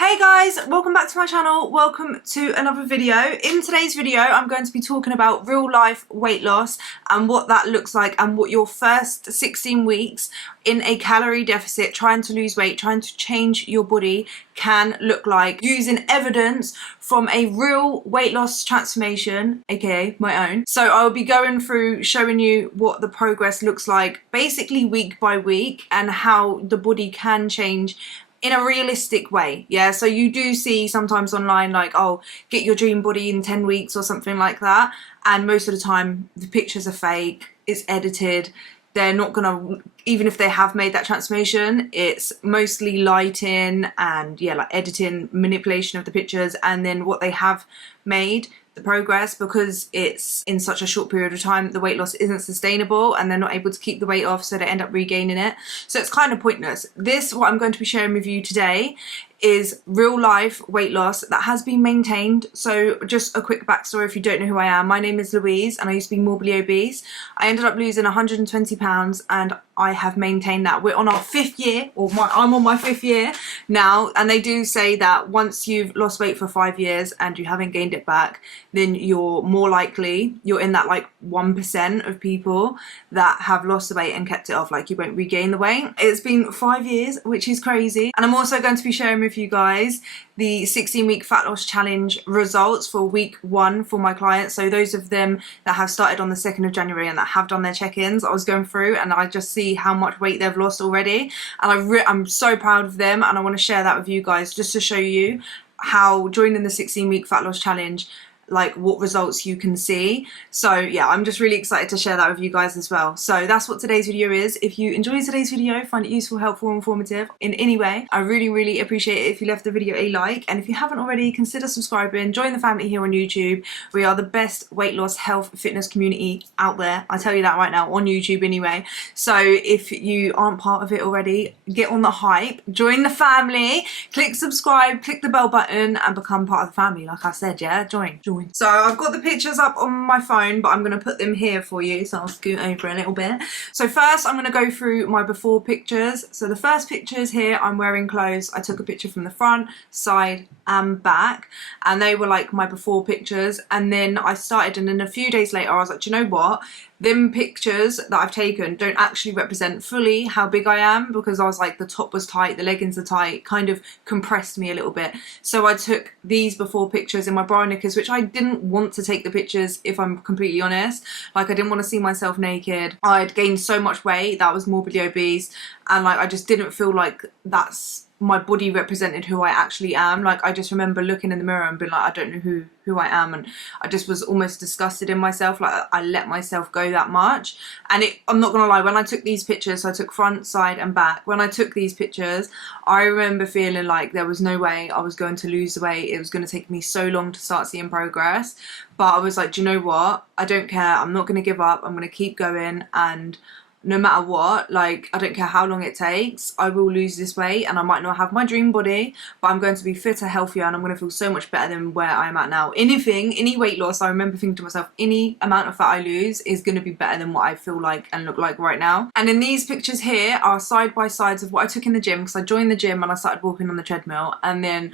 Hey guys, welcome back to my channel. Welcome to another video. In today's video, I'm going to be talking about real life weight loss and what that looks like and what your first 16 weeks in a calorie deficit, trying to lose weight, trying to change your body can look like, using evidence from a real weight loss transformation, aka my own. So I'll be going through showing you what the progress looks like basically week by week and how the body can change in a realistic way. Yeah, so you do see sometimes online like, oh, get your dream body in 10 weeks or something like that, and most of the time the pictures are fake, it's edited. They're not gonna, even if they have made that transformation, it's mostly lighting and yeah, like editing, manipulation of the pictures, and then what they have made, the progress, because it's in such a short period of time, the weight loss isn't sustainable and they're not able to keep the weight off, so they end up regaining it. So it's kind of pointless. What I'm going to be sharing with you today is real life weight loss that has been maintained. So just a quick backstory if you don't know who I am. My name is Louise and I used to be morbidly obese. I ended up losing 120 pounds and I have maintained that. We're on our 5th year, I'm on my 5th year now, and they do say that once you've lost weight for 5 years and you haven't gained it back, then you're more likely, you're in that like 1% of people that have lost the weight and kept it off, like you won't regain the weight. It's been 5 years, which is crazy. And I'm also going to be sharing with you guys the 16-week fat loss challenge results for week 1 for my clients. So those of them that have started on the 2nd of January and that have done their check-ins, I was going through and I just see how much weight they've lost already, and I'm so proud of them, and I want to share that with you guys just to show you how joining the 16-week fat loss challenge, like what results you can see. So yeah, I'm just really excited to share that with you guys as well. So that's what today's video is. If you enjoyed today's video, find it useful, helpful, informative in any way, I really appreciate it if you left the video a like, and if you haven't already, consider subscribing, join the family here on YouTube. We are the best weight loss, health, fitness community out there, I tell you that right now, on YouTube anyway. So if you aren't part of it already, get on the hype, join the family, click subscribe, click the bell button and become part of the family. Like I said, yeah, join. So I've got the pictures up on my phone, but I'm going to put them here for you, so I'll scoot over a little bit. So first I'm going to go through my before pictures. So the first picture is here, I'm wearing clothes. I took a picture from the front, side and back, and they were like my before pictures. And then I started, and then a few days later I was like, do you know what? Them pictures that I've taken don't actually represent fully how big I am, because I was like, the top was tight, the leggings are tight, kind of compressed me a little bit. So I took these before pictures in my bra knickers, which I didn't want to take the pictures, if I'm completely honest. Like, I didn't want to see myself naked. I'd gained so much weight, that was morbidly obese, and like I just didn't feel like that's my body represented who I actually am. Like, I just remember looking in the mirror and being like, I don't know who I am, and I just was almost disgusted in myself. Like, I let myself go that much. And I'm not gonna lie, when I took these pictures, so I took front, side and back, when I took these pictures, I remember feeling like there was no way I was going to lose the weight. It was going to take me so long to start seeing progress, but I was like, do you know what, I don't care, I'm not going to give up, I'm going to keep going, and no matter what, like, I don't care how long it takes, I will lose this weight, and I might not have my dream body, but I'm going to be fitter, healthier, and I'm going to feel so much better than where I am at now. Any weight loss, I remember thinking to myself, any amount of fat I lose is going to be better than what I feel like and look like right now. And in these pictures here are side by sides of what I took in the gym, because I joined the gym and I started walking on the treadmill, and then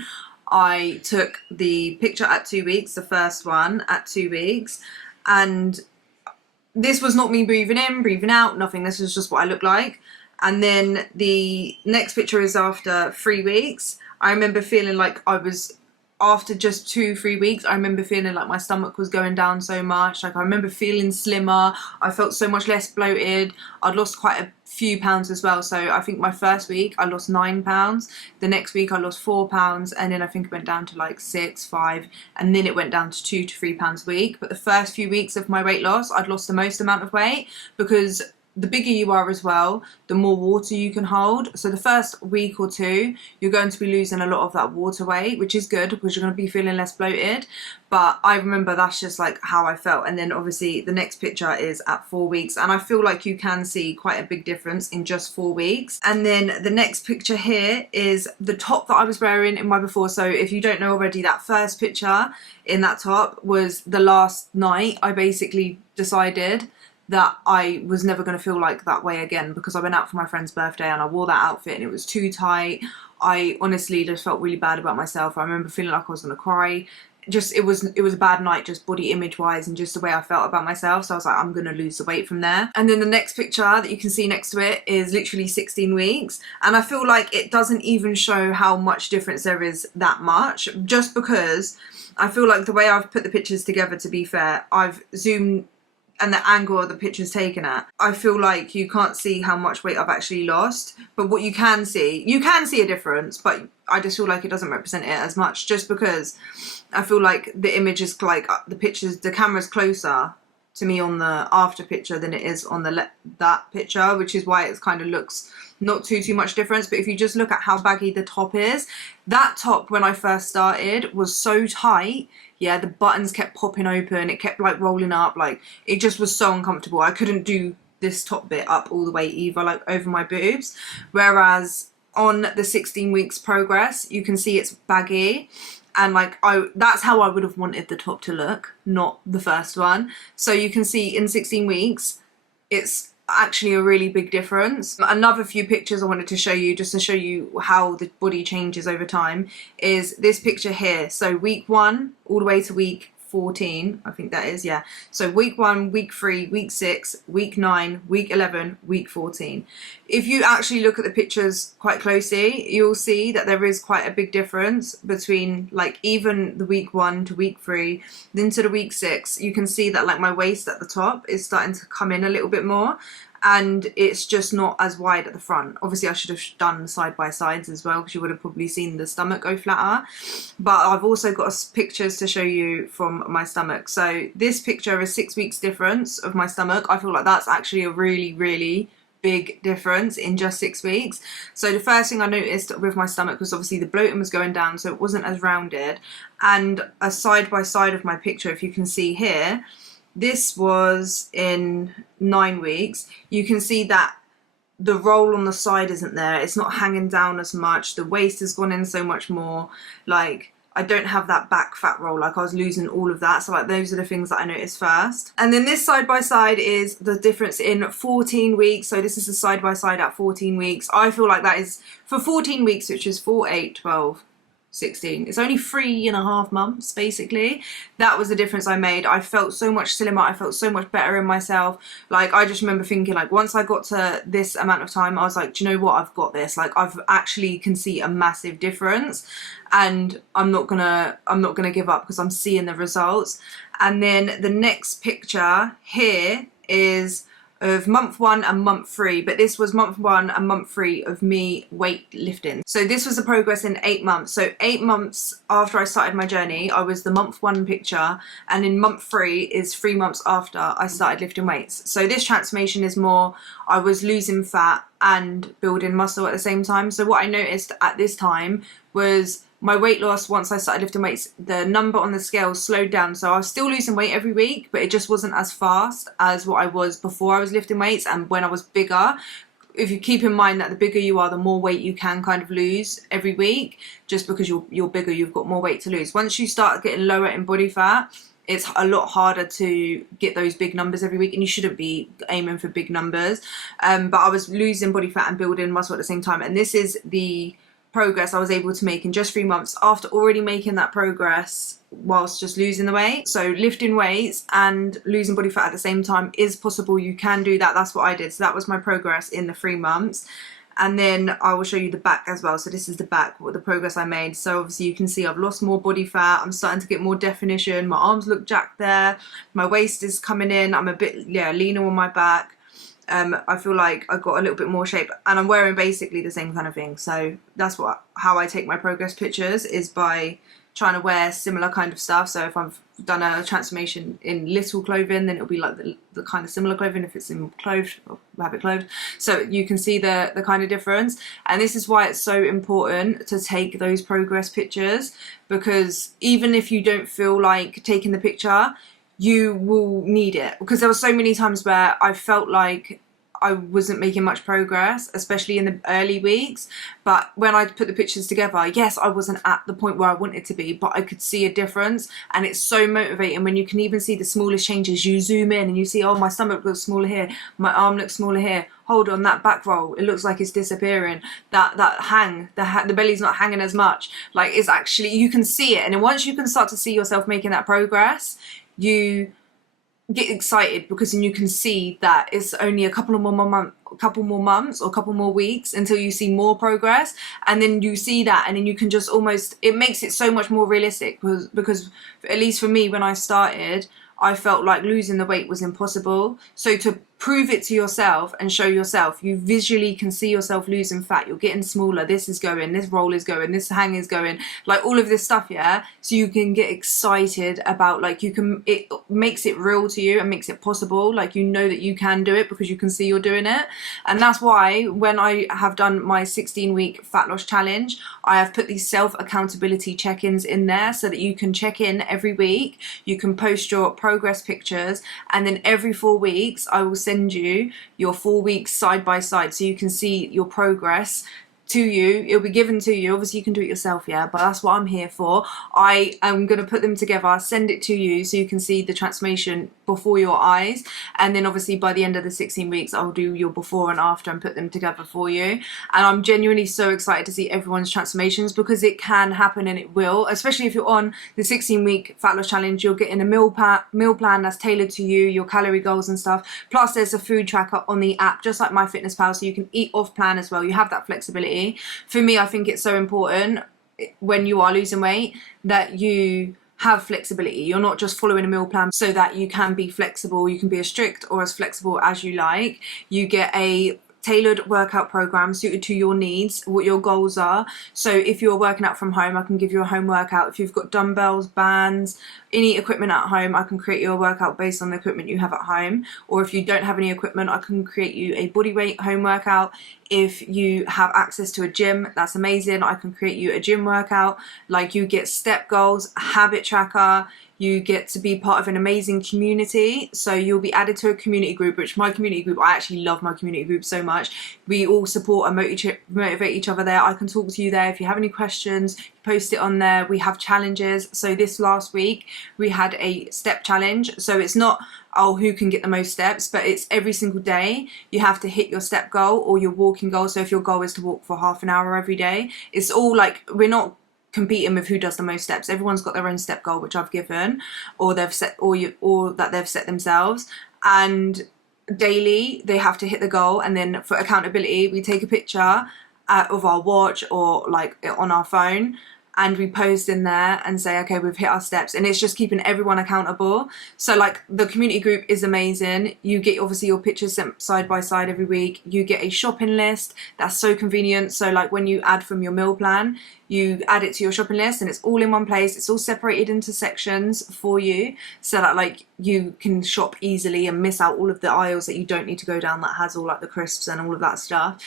I took the picture at 2 weeks, the first one at 2 weeks, and this was not me breathing in, breathing out, nothing. This is just what I look like. And then the next picture is after 3 weeks. I remember feeling like I was, after just 2-3 weeks, I remember feeling like my stomach was going down so much. Like, I remember feeling slimmer. I felt so much less bloated. I'd lost quite a few pounds as well. So I think my first week I lost 9 pounds. The next week I lost 4 pounds, and then I think it went down to like 6, 5, and then it went down to 2 to 3 pounds a week. But the first few weeks of my weight loss, I'd lost the most amount of weight, because the bigger you are as well, the more water you can hold. So the first week or two, you're going to be losing a lot of that water weight, which is good because you're going to be feeling less bloated. But I remember that's just like how I felt. And then obviously the next picture is at 4 weeks, and I feel like you can see quite a big difference in just 4 weeks. And then the next picture here is the top that I was wearing in my before. So if you don't know already, that first picture in that top was the last night I basically decided that I was never going to feel like that way again, because I went out for my friend's birthday and I wore that outfit and it was too tight. I honestly just felt really bad about myself. I remember feeling like I was gonna cry. Just it was a bad night, just body image wise and just the way I felt about myself. So I was like, I'm gonna lose the weight from there. And then the next picture that you can see next to it is literally 16 weeks, and I feel like it doesn't even show how much difference there is that much, just because I feel like the way I've put the pictures together, to be fair, I've zoomed and the angle of the picture's taken at, I feel like you can't see how much weight I've actually lost. But what you can see a difference, but I just feel like it doesn't represent it as much, just because I feel like the image is like the camera's closer to me on the after picture than it is on that picture, which is why it kind of looks not too much difference. But if you just look at how baggy the top is, that top when I first started was so tight. Yeah, the buttons kept popping open, it kept like rolling up, like it just was so uncomfortable. I couldn't do this top bit up all the way either, like over my boobs. Whereas on the 16 weeks progress, you can see it's baggy, and like that's how I would have wanted the top to look, not the first one. So you can see in 16 weeks, it's actually a really big difference. Another few pictures I wanted to show you, just to show you how the body changes over time, is this picture here. So week 1 all the way to week 14, I think that is, yeah. So week 1, week 3, week 6, week 9, week 11, week 14. If you actually look at the pictures quite closely, you'll see that there is quite a big difference between like even the week 1 to week 3, then to the week 6. You can see that like my waist at the top is starting to come in a little bit more, and it's just not as wide at the front. Obviously I should have done side by sides as well, because you would have probably seen the stomach go flatter. But I've also got pictures to show you from my stomach. So this picture is 6 weeks difference of my stomach. I feel like that's actually a really big difference in just 6 weeks. So the first thing I noticed with my stomach was obviously the bloating was going down, so it wasn't as rounded. And a side by side of my picture, if you can see here, this was in 9 weeks. You can see that the roll on the side isn't there. It's not hanging down as much. The waist has gone in so much more. Like, I don't have that back fat roll. Like, I was losing all of that. So like those are the things that I noticed first. And then this side by side is the difference in 14 weeks. So this is the side by side at 14 weeks. I feel like that is for 14 weeks, which is 4, 8, 12, 16. It's only 3.5 months basically. That was the difference I made. I felt so much slimmer. I felt so much better in myself. Like, I just remember thinking, like, once I got to this amount of time, I was like, do you know what, I've got this. Like, I've actually can see a massive difference, and I'm not gonna give up, because I'm seeing the results. And then the next picture here is of month 1 and month 3, but this was month 1 and month 3 of me weightlifting. So this was the progress in 8 months. So 8 months after I started my journey, I was the month 1 picture, and in month 3 is 3 months after I started lifting weights. So this transformation is more, I was losing fat and building muscle at the same time. So what I noticed at this time was my weight loss, once I started lifting weights, the number on the scale slowed down. So I was still losing weight every week, but it just wasn't as fast as what I was before I was lifting weights and when I was bigger. If you keep in mind that the bigger you are, the more weight you can kind of lose every week, just because you're bigger, you've got more weight to lose. Once you start getting lower in body fat, it's a lot harder to get those big numbers every week, and you shouldn't be aiming for big numbers. But I was losing body fat and building muscle at the same time, and this is the progress I was able to make in just 3 months after already making that progress whilst just losing the weight. So lifting weights and losing body fat at the same time is possible. You can do that. That's what I did. So that was my progress in the 3 months. And then I will show you the back as well. So this is the back, what the progress I made. So obviously you can see I've lost more body fat. I'm starting to get more definition. My arms look jacked there. My waist is coming in. I'm a bit leaner on my back. I feel like I got a little bit more shape, and I'm wearing basically the same kind of thing. So that's how I take my progress pictures, is by trying to wear similar kind of stuff. So if I've done a transformation in little clothing, then it'll be like the kind of similar clothing. If it's in clothed or rabbit clothed, so you can see the kind of difference. And this is why it's so important to take those progress pictures, because even if you don't feel like taking the picture, you will need it. Because there were so many times where I felt like I wasn't making much progress, especially in the early weeks. But when I put the pictures together, yes, I wasn't at the point where I wanted to be, but I could see a difference. And it's so motivating when you can even see the smallest changes. You zoom in and you see, oh, my stomach looks smaller here, my arm looks smaller here, hold on, that back roll, it looks like it's disappearing, that the belly's not hanging as much. Like, it's actually, you can see it. And then once you can start to see yourself making that progress, you get excited, because then you can see that it's only a couple more months or a couple more weeks until you see more progress. And then you see that, and then you can just almost, it makes it so much more realistic, because at least for me, when I started, I felt like losing the weight was impossible. So to prove it to yourself and show yourself, you visually can see yourself losing fat, you're getting smaller, this is going, this roll is going, this hang is going, like all of this stuff, yeah. So you can get excited about, like, you can, it makes it real to you and makes it possible. Like, you know that you can do it because you can see you're doing it. And that's why when I have done my 16-week fat loss challenge, I have put these self accountability check-ins in there, so that you can check in every week, you can post your progress pictures, and then every 4 weeks I will send you your 4 weeks side by side, so you can see your progress to you. It'll be given to you. Obviously you can do it yourself, yeah, but that's what I'm here for. I am going to put them together, send it to you, so you can see the transformation before your eyes. And then obviously by the end of the 16 weeks I'll do your before and after and put them together for you. And I'm genuinely so excited to see everyone's transformations, because it can happen, and it will, especially if you're on the 16-week fat loss challenge. You're getting a meal plan that's tailored to you, your calorie goals and stuff. Plus there's a food tracker on the app, just like MyFitnessPal, so you can eat off plan as well. You have that flexibility. For me, I think it's so important when you are losing weight that you have flexibility. You're not just following a meal plan, so that you can be flexible. You can be as strict or as flexible as you like. You get a tailored workout program suited to your needs, what your goals are. So if you're working out from home, I can give you a home workout. If you've got dumbbells, bands, any equipment at home, I can create you a workout based on the equipment you have at home. Or if you don't have any equipment, I can create you a bodyweight home workout. If you have access to a gym, that's amazing. I can create you a gym workout. Like, you get step goals, a habit tracker. You get to be part of an amazing community. So you'll be added to a community group, which my community group, I actually love my community group so much. We all support and motivate each other there. I can talk to you there. If you have any questions, post it on there. We have challenges. So this last week we had a step challenge. So it's not, oh, who can get the most steps, but it's every single day you have to hit your step goal or your walking goal. So if your goal is to walk for half an hour every day, it's all like, we're not competing with who does the most steps. Everyone's got their own step goal, which I've given, or they've set, or that they've set themselves, and daily they have to hit the goal. And then for accountability, we take a picture of our watch or like on our phone, and we post in there and say, okay, we've hit our steps. And it's just keeping everyone accountable. So like, the community group is amazing. You get obviously your pictures sent side by side every week. You get a shopping list that's so convenient. So like, when you add from your meal plan, you add it to your shopping list, and it's all in one place. It's all separated into sections for you, so that like you can shop easily and miss out all of the aisles that you don't need to go down, that has all like the crisps and all of that stuff.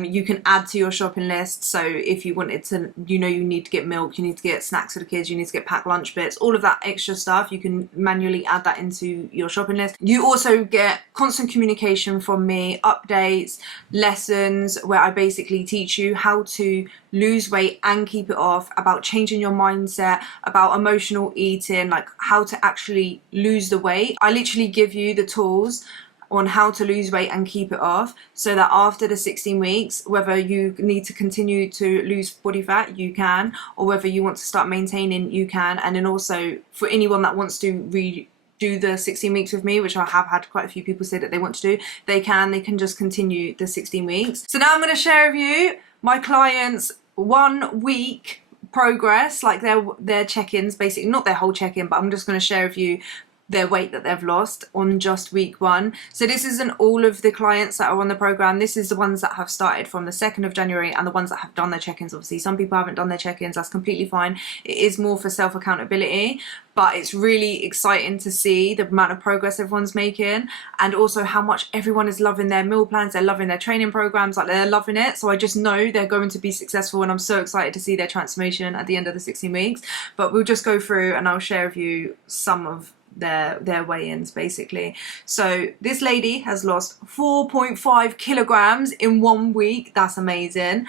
You can add to your shopping list. So if you wanted to, you know, you need to get milk, you need to get snacks for the kids, you need to get packed lunch bits, all of that extra stuff, you can manually add that into your shopping list. You also get constant communication from me, updates, lessons, where I basically teach you how to lose weight and keep it off, about changing your mindset, about emotional eating, like how to actually lose the weight. I literally give you the tools on how to lose weight and keep it off, so that after the 16 weeks, whether you need to continue to lose body fat, you can, or whether you want to start maintaining, you can. And then also for anyone that wants to do the 16 weeks with me, which I have had quite a few people say that they want to do, they can just continue the 16 weeks. So now I'm going to share with you my clients' 1 week progress, like their check-ins, basically not their whole check-in, but I'm just going to share with you their weight that they've lost on just week 1. So this isn't all of the clients that are on the program. This is the ones that have started from the 2nd of January and the ones that have done their check-ins. Obviously some people haven't done their check-ins, that's completely fine. It is more for self-accountability, but it's really exciting to see the amount of progress everyone's making, and also how much everyone is loving their meal plans, they're loving their training programs, like they're loving it. So I just know they're going to be successful, and I'm so excited to see their transformation at the end of the 16 weeks. But we'll just go through and I'll share with you some of their weigh-ins basically. So this lady has lost 4.5 kilograms in 1 week. That's amazing.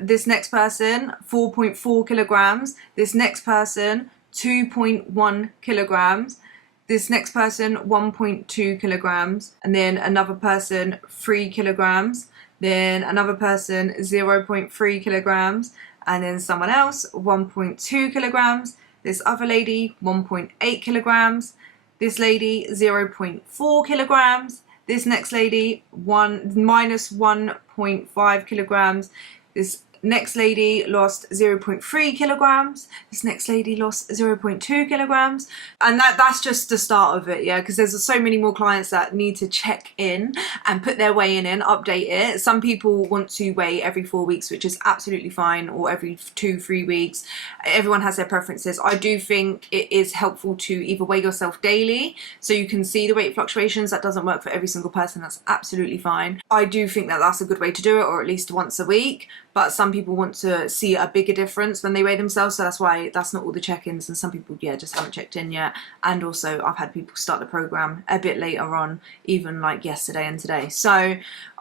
This next person, 4.4 kilograms. This next person, 2.1 kilograms. This next person, 1.2 kilograms. And then another person, 3 kilograms. Then another person, 0.3 kilograms. And then someone else, 1.2 kilograms. This other lady, 1.8 kilograms. This lady, 0.4 kilograms. This next lady, minus 1.5 kilograms. This next lady lost 0.3 kilograms. This next lady lost 0.2 kilograms. And that's just the start of it, yeah, because there's so many more clients that need to check in and put their weigh-in in, update it. Some people want to weigh every 4 weeks, which is absolutely fine, or every 2-3 weeks. Everyone has their preferences. I do think it is helpful to either weigh yourself daily so you can see the weight fluctuations. That doesn't work for every single person. That's absolutely fine. I do think that that's a good way to do it, or at least once a week. But some people want to see a bigger difference when they weigh themselves, so that's why that's not all the check-ins, and some people, yeah, just haven't checked in yet. And also I've had people start the program a bit later on, even like yesterday and today, so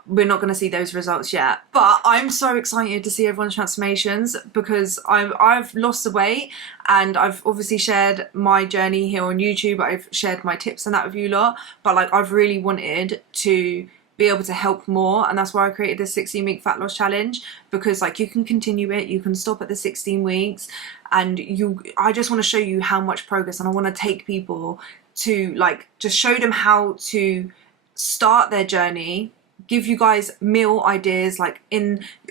we're not going to see those results yet. But I'm so excited to see everyone's transformations, because I've lost the weight, and I've obviously shared my journey here on YouTube. I've shared my tips and that with you lot, but like I've really wanted to be able to help more, and that's why I created this 16-week fat loss challenge, because like you can continue it, you can stop at the 16 weeks, and I just want to show you how much progress, and I want to take people to like just show them how to start their journey, give you guys meal ideas, like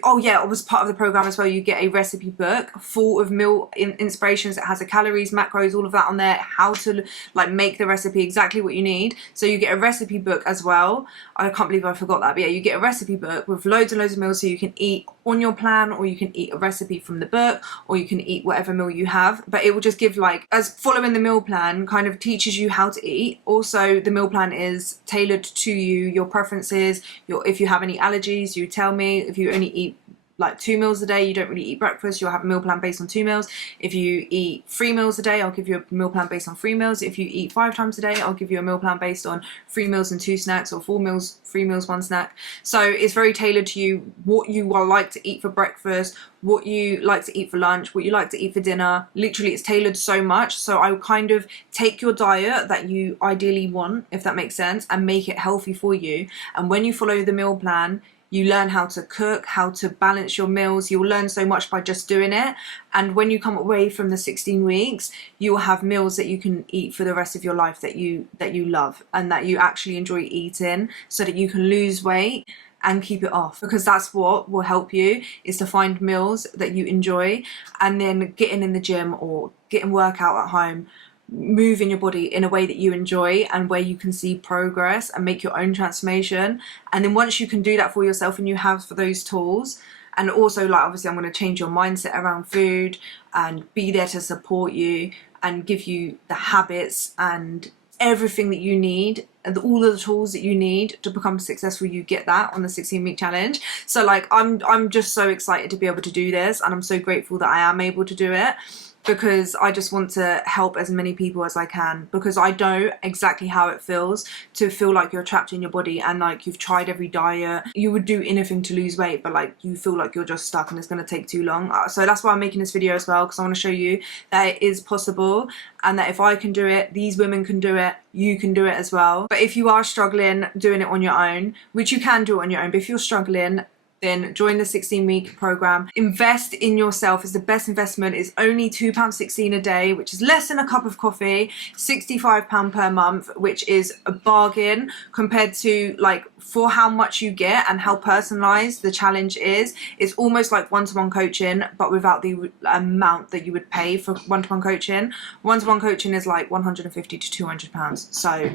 oh yeah, it was part of the program as well. You get a recipe book full of meal inspirations. It has the calories, macros, all of that on there, how to like make the recipe exactly what you need. So you get a recipe book as well. I can't believe I forgot that, but yeah, you get a recipe book with loads and loads of meals, so you can eat on your plan, or you can eat a recipe from the book, or you can eat whatever meal you have. But it will just give, like, as following the meal plan kind of teaches you how to eat. Also, the meal plan is tailored to you, your preferences, if you have any allergies, you tell me. If you only eat like 2 meals a day, you don't really eat breakfast, you'll have a meal plan based on 2 meals. If you eat 3 meals a day, I'll give you a meal plan based on 3 meals. If you eat 5 times a day, I'll give you a meal plan based on 3 meals and 2 snacks, or 4 meals, 3 meals, 1 snack. So it's very tailored to you, what you will like to eat for breakfast, what you like to eat for lunch, what you like to eat for dinner. Literally, it's tailored so much. So I kind of take your diet that you ideally want, if that makes sense, and make it healthy for you. And when you follow the meal plan, you learn how to cook, how to balance your meals. You'll learn so much by just doing it. And when you come away from the 16 weeks, you will have meals that you can eat for the rest of your life that you love and that you actually enjoy eating, so that you can lose weight and keep it off. Because that's what will help you, is to find meals that you enjoy, and then getting in the gym or getting workout at home, moving your body in a way that you enjoy and where you can see progress and make your own transformation. And then once you can do that for yourself and you have those tools, and also like obviously I'm going to change your mindset around food and be there to support you and give you the habits and everything that you need, and all of the tools that you need to become successful. You get that on the 16-week challenge. So like I'm just so excited to be able to do this, and I'm so grateful that I am able to do it, because I just want to help as many people as I can, because I know exactly how it feels to feel like you're trapped in your body and like you've tried every diet. You would do anything to lose weight, but like you feel like you're just stuck and it's going to take too long. So that's why I'm making this video as well, because I want to show you that it is possible, and that if I can do it, these women can do it, you can do it as well. But if you are struggling doing it on your own, which you can do it on your own, but if you're struggling, then join the 16-week program. Invest in yourself is the best investment. It's only £2.16 a day, which is less than a cup of coffee, £65 per month, which is a bargain compared to like for how much you get and how personalized the challenge is. It's almost like one-to-one coaching, but without the amount that you would pay for one-to-one coaching. One-to-one coaching is like £150 to £200. So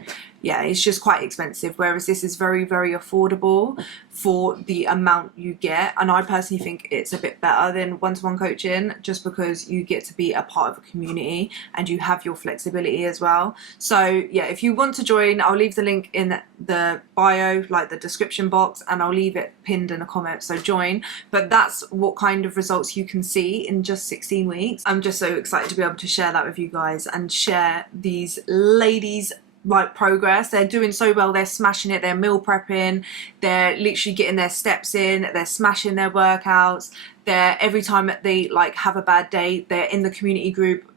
yeah, it's just quite expensive, whereas this is very, very affordable for the amount you get. And I personally think it's a bit better than one-to-one coaching, just because you get to be a part of a community and you have your flexibility as well. So yeah, if you want to join, I'll leave the link in the bio, like the description box, and I'll leave it pinned in a comment, so join. But that's what kind of results you can see in just 16 weeks. I'm just so excited to be able to share that with you guys and share these ladies like progress. They're doing so well, they're smashing it, they're meal prepping, they're literally getting their steps in, they're smashing their workouts, they're, every time they like have a bad day, they're in the community group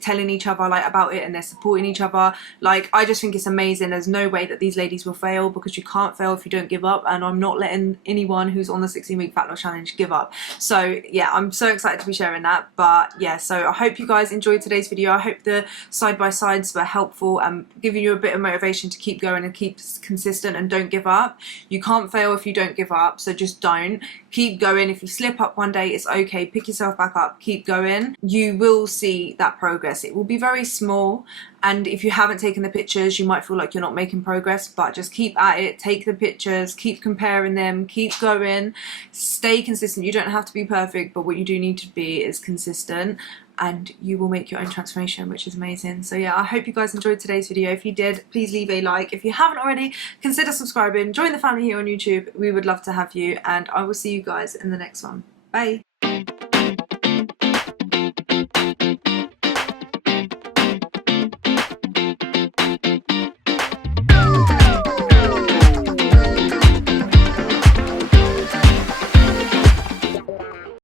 telling each other like about it, and they're supporting each other. Like, I just think it's amazing. There's no way that these ladies will fail, because you can't fail if you don't give up, and I'm not letting anyone who's on the 16-week fat loss challenge give up. So yeah, I'm so excited to be sharing that. But yeah, so I hope you guys enjoyed today's video. I hope the side-by-sides were helpful and giving you a bit of motivation to keep going and keep consistent and don't give up. You can't fail if you don't give up, so just don't. Keep going. If you slip up one day, it's okay, pick yourself back up, keep going. You will see that progress. It will be very small, and if you haven't taken the pictures, you might feel like you're not making progress, but just keep at it, take the pictures, keep comparing them, keep going, stay consistent. You don't have to be perfect, but what you do need to be is consistent, and you will make your own transformation, which is amazing. So yeah, I hope you guys enjoyed today's video. If you did, please leave a like. If you haven't already, consider subscribing, join the family here on YouTube. We would love to have you, and I will see you guys in the next one. Bye.